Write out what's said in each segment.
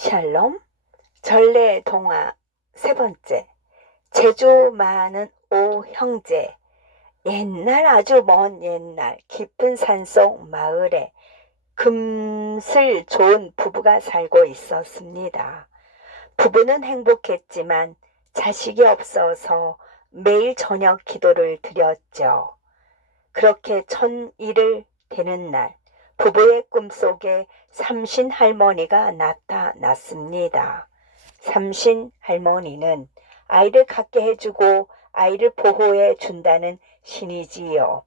샬롬, 전래동화 세 번째, 제주 많은 오 형제. 옛날, 아주 먼 옛날 깊은 산속 마을에 금슬 좋은 부부가 살고 있었습니다. 부부는 행복했지만 자식이 없어서 매일 저녁 기도를 드렸죠. 그렇게 천일을 되는 날, 부부의 꿈속에 삼신 할머니가 나타났습니다. 삼신 할머니는 아이를 갖게 해주고 아이를 보호해 준다는 신이지요.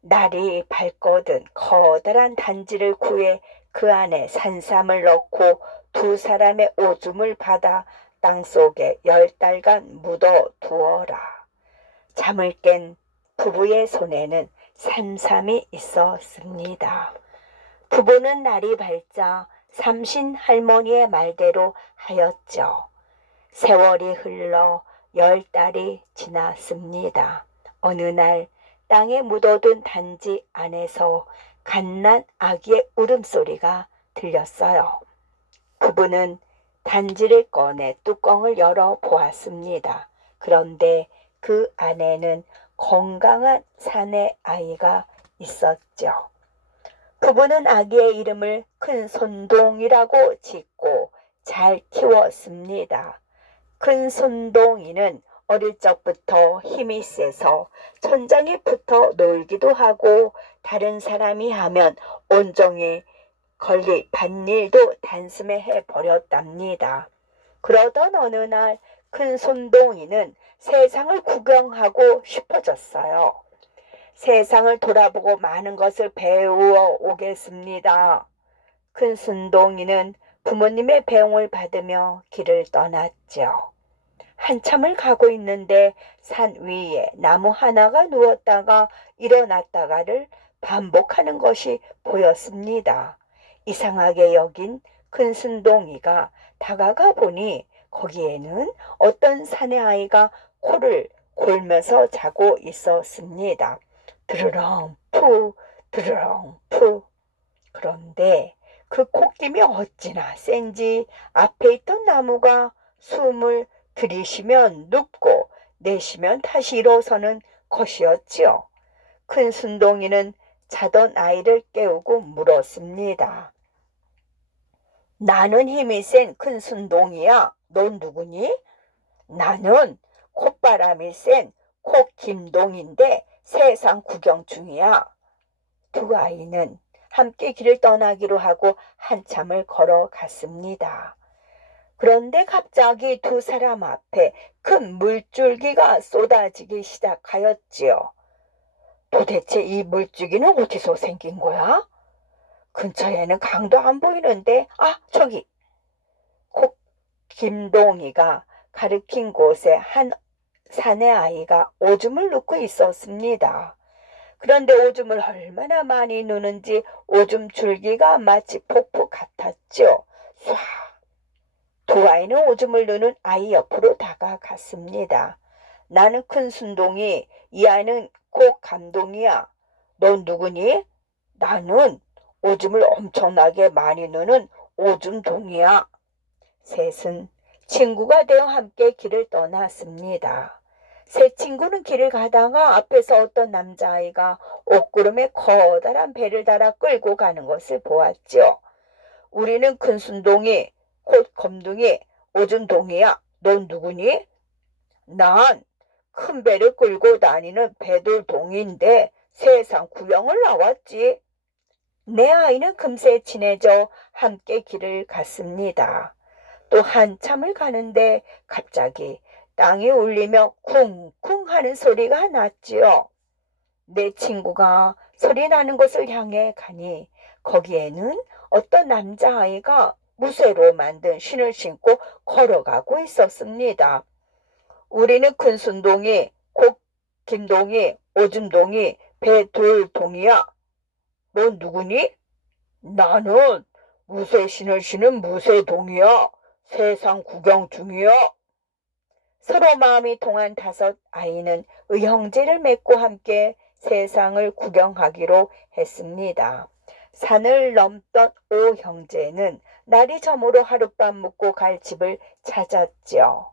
날이 밝거든 커다란 단지를 구해 그 안에 산삼을 넣고 두 사람의 오줌을 받아 땅속에 10달간 묻어 두어라. 잠을 깬 부부의 손에는 산삼이 있었습니다. 부부는 날이 밝자 삼신 할머니의 말대로 하였죠. 세월이 흘러 10달이 지났습니다. 어느 날 땅에 묻어둔 단지 안에서 갓난 아기의 울음소리가 들렸어요. 부부는 단지를 꺼내 뚜껑을 열어 보았습니다. 그런데 그 안에는 건강한 사내 아이가 있었죠. 부부는 아기의 이름을 큰손동이라고 짓고 잘 키웠습니다. 큰손동이는 어릴 적부터 힘이 세서 천장에 붙어 놀기도 하고 다른 사람이 하면 온종일 걸릴 밭일도 단숨에 해버렸답니다. 그러던 어느 날 큰손동이는 세상을 구경하고 싶어졌어요. 세상을 돌아보고 많은 것을 배우어 오겠습니다. 큰손동이는 부모님의 배웅을 받으며 길을 떠났죠. 한참을 가고 있는데 산 위에 나무 하나가 누웠다가 일어났다가를 반복하는 것이 보였습니다. 이상하게 여긴 큰손동이가 다가가 보니 거기에는 어떤 사내 아이가 코를 골면서 자고 있었습니다. 드르렁 푸 드르렁 푸. 그런데 그 콧김이 어찌나 센지 앞에 있던 나무가 숨을 들이쉬면 눕고 내쉬면 다시 일어서는 것이었지요. 큰손동이는 자던 아이를 깨우고 물었습니다. 나는 힘이 센 큰손동이야. 넌 누구니? 나는 콧바람이 센 콧김동인데 세상 구경 중이야. 두 아이는 함께 길을 떠나기로 하고 한참을 걸어갔습니다. 그런데 갑자기 두 사람 앞에 큰 물줄기가 쏟아지기 시작하였지요. 도대체 이 물줄기는 어디서 생긴 거야? 근처에는 강도 안 보이는데, 저기! 김동이가 가리킨 곳에 한 사내 아이가 오줌을 누고 있었습니다. 그런데 오줌을 얼마나 많이 누는지 오줌 줄기가 마치 폭포 같았죠. 쏴! 두 아이는 오줌을 누는 아이 옆으로 다가갔습니다. 나는 큰손동이, 이 아이는 콧감동이야. 넌 누구니? 나는 오줌을 엄청나게 많이 누는 오줌동이야. 셋은 친구가 되어 함께 길을 떠났습니다. 세 친구는 길을 가다가 앞에서 어떤 남자아이가 옷구름에 커다란 배를 달아 끌고 가는 것을 보았죠. 우리는 큰손동이, 콧검둥이, 오줌동이야. 넌 누구니? 난 큰 배를 끌고 다니는 배돌동인데 세상 구경을 나왔지. 내 아이는 금세 친해져 함께 길을 갔습니다. 또 한참을 가는데 갑자기 땅이 울리며 쿵쿵 하는 소리가 났지요. 내 친구가 소리 나는 곳을 향해 가니 거기에는 어떤 남자아이가 무쇠로 만든 신을 신고 걸어가고 있었습니다. 우리는 큰손동이, 콧김동이, 오줌동이, 배돌동이야. 넌 누구니? 나는 무쇠 신을 신은 무쇠동이야. 세상 구경 중이야. 서로 마음이 통한 다섯 아이는 의형제를 맺고 함께 세상을 구경하기로 했습니다. 산을 넘던 오 형제는 날이 저물어 하룻밤 묵고 갈 집을 찾았지요.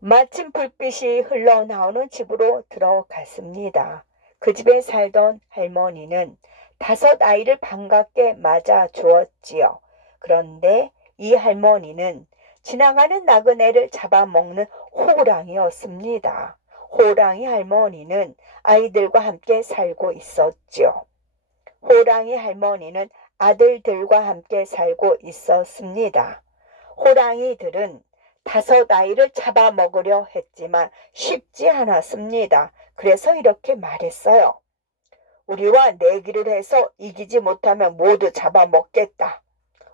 마침 불빛이 흘러나오는 집으로 들어갔습니다. 그 집에 살던 할머니는 5 아이를 반갑게 맞아 주었지요. 그런데 이 할머니는 지나가는 나그네를 잡아먹는 호랑이였습니다. 호랑이 할머니는 아이들과 함께 살고 있었지요. 호랑이 할머니는 아들들과 함께 살고 있었습니다. 호랑이들은 5 아이를 잡아먹으려 했지만 쉽지 않았습니다. 그래서 이렇게 말했어요. 우리와 내기를 해서 이기지 못하면 모두 잡아먹겠다.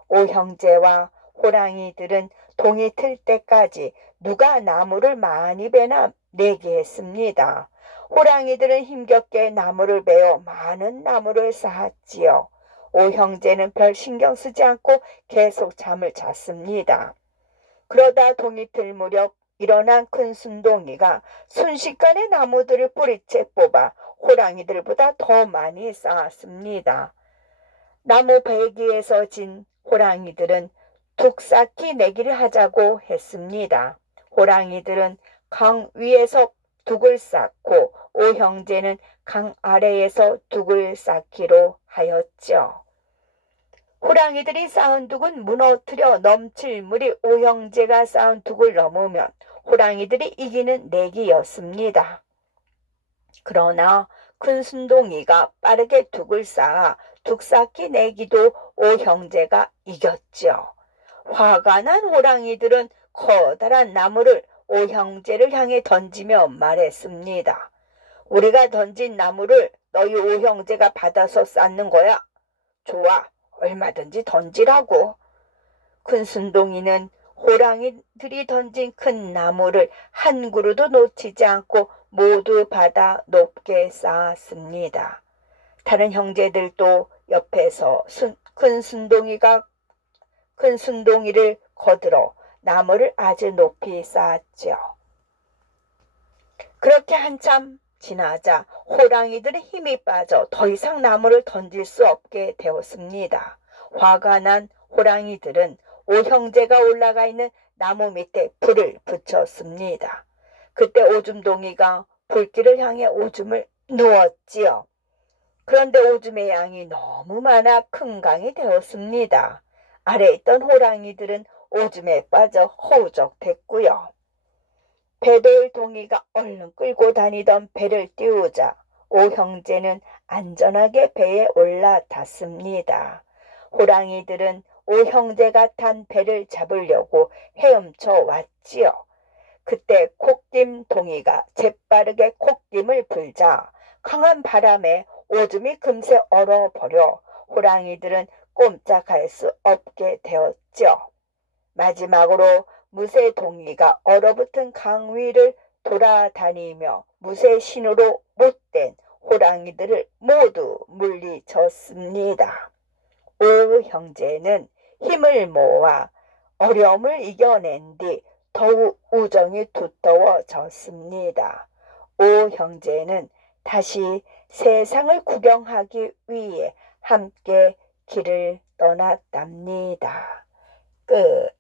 오형제와 호랑이들은 동이 틀 때까지 누가 나무를 많이 베나 내기했습니다. 호랑이들은 힘겹게 나무를 베어 많은 나무를 쌓았지요. 오형제는 별 신경 쓰지 않고 계속 잠을 잤습니다. 그러다 동이 틀 무렵 일어난 큰 순동이가 순식간에 나무들을 뿌리채 뽑아 호랑이들보다 더 많이 쌓았습니다. 나무 배기에서 진 호랑이들은 둑쌓기 내기를 하자고 했습니다. 호랑이들은 강 위에서 둑을 쌓고 오형제는 강 아래에서 둑을 쌓기로 하였죠. 호랑이들이 쌓은 둑은 무너뜨려 넘칠 물이 오형제가 쌓은 둑을 넘으면 호랑이들이 이기는 내기였습니다. 그러나 큰 순동이가 빠르게 둑을 쌓아 둑쌓기 내기도 오형제가 이겼죠. 화가 난 호랑이들은 커다란 나무를 오형제를 향해 던지며 말했습니다. 우리가 던진 나무를 너희 오형제가 받아서 쌓는 거야. 좋아. 얼마든지 던지라고. 큰 순동이는 호랑이들이 던진 큰 나무를 한 그루도 놓치지 않고 모두 받아 높게 쌓았습니다. 다른 형제들도 옆에서 큰 순동이를 거들어 나무를 아주 높이 쌓았죠. 그렇게 한참 지나자 호랑이들의 힘이 빠져 더 이상 나무를 던질 수 없게 되었습니다. 화가 난 호랑이들은 오형제가 올라가 있는 나무 밑에 불을 붙였습니다. 그때 오줌동이가 불길을 향해 오줌을 놓았지요. 그런데 오줌의 양이 너무 많아 큰 강이 되었습니다. 아래에 있던 호랑이들은 오줌에 빠져 허우적댔고요. 배들 동이가 얼른 끌고 다니던 배를 띄우자 오형제는 안전하게 배에 올라탔습니다. 호랑이들은 오형제가 탄 배를 잡으려고 헤엄쳐 왔지요. 그때 콧김 동이가 재빠르게 콧김을 불자 강한 바람에 오줌이 금세 얼어버려 호랑이들은 꼼짝할 수 없게 되었죠. 마지막으로 무쇠동이가 얼어붙은 강 위를 돌아다니며 무쇠 신호로 못된 호랑이들을 모두 물리쳤습니다. 오 형제는 힘을 모아 어려움을 이겨낸 뒤 더욱 우정이 두터워졌습니다. 오 형제는 다시 세상을 구경하기 위해 함께 길을 떠났답니다. 끝.